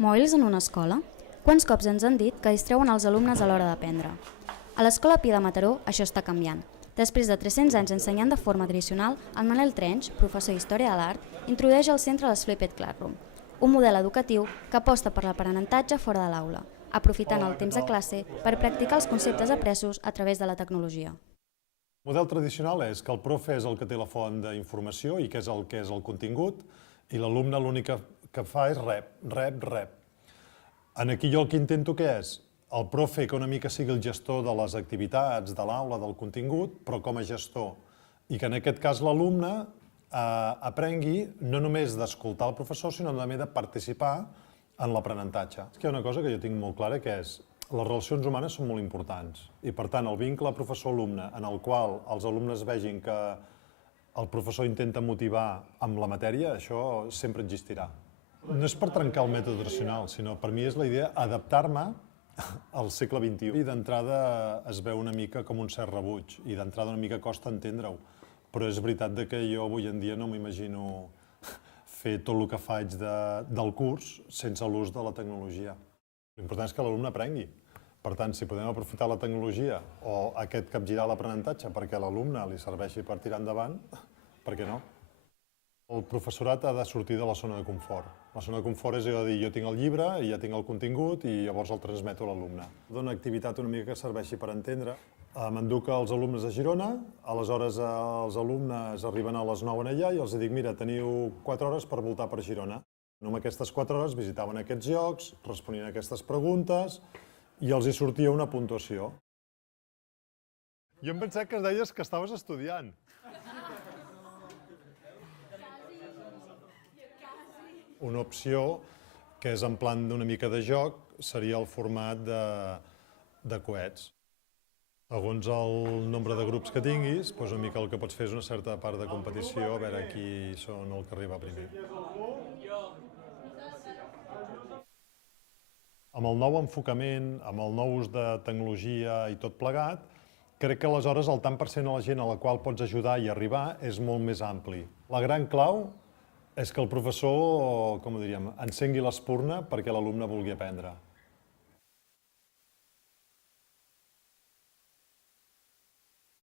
Mòbils en una escola? Quants cops ens han dit que distreuen els alumnes a l'hora d'aprendre? A l'Escola Pi de Mataró això està canviant. Després de 300 anys ensenyant de forma tradicional, el Manel Trench, professor d'Història de l'Art, introdueix al centre les Flipped Classroom, un model educatiu que aposta per l'aprenentatge fora de l'aula, aprofitant el temps de classe per practicar els conceptes apresos a través de la tecnologia. El model tradicional és que el profe és el que té la font d'informació i que és el contingut, i l'alumne l'únic que fa és rep. Aquí jo el que intento què és? El profe que una mica sigui el gestor de les activitats, de l'aula, del contingut, però com a gestor. I que en aquest cas l'alumne aprengui no només d'escoltar el professor, sinó també de participar en l'aprenentatge. Hi ha una cosa que jo tinc molt clara, que és les relacions humanes són molt importants i, per tant, el vincle professor-alumne en el qual els alumnes vegin que el professor intenta motivar amb la matèria, això sempre existirà. No és per trencar el mètode tradicional, sinó per mi és la idea adaptar-me al segle XXI. I d'entrada es veu una mica com un cert rebuig i d'entrada una mica costa entendre-ho, però és veritat que jo avui en dia no m'imagino fer tot el que faig del curs sense l'ús de la tecnologia. L'important és que l'alumne aprengui. Per tant, si podem aprofitar la tecnologia o aquest capgirar l'aprenentatge perquè a l'alumne li serveixi per tirar endavant, per què no? El professorat ha de sortir de la zona de confort. La zona de confort és allò de dir, jo tinc el llibre i ja tinc el contingut i llavors el transmeto a l'alumne. Dona activitat una mica que serveixi per entendre. M'enduc els alumnes a Girona, aleshores els alumnes arriben a les 9 allà i els dic, mira, teniu 4 hores per voltar per Girona. En aquestes 4 hores visitaven aquests llocs, responien a aquestes preguntes i els hi sortia una puntuació. Jo em pensava que deies que estaves estudiant. Una opció, que és en plan d'una mica de joc, seria el format de coets. Segons el nombre de grups que tinguis, una mica el que pots fer és una certa part de competició, a veure qui són el que arriba primer. Amb el nou enfocament, amb el nou ús de tecnologia i tot plegat, crec que aleshores el tant per cent a la gent a la qual pots ajudar i arribar és molt més ampli. La gran clau és que el professor, com ho diríem, encengui l'espurna perquè l'alumne vulgui aprendre.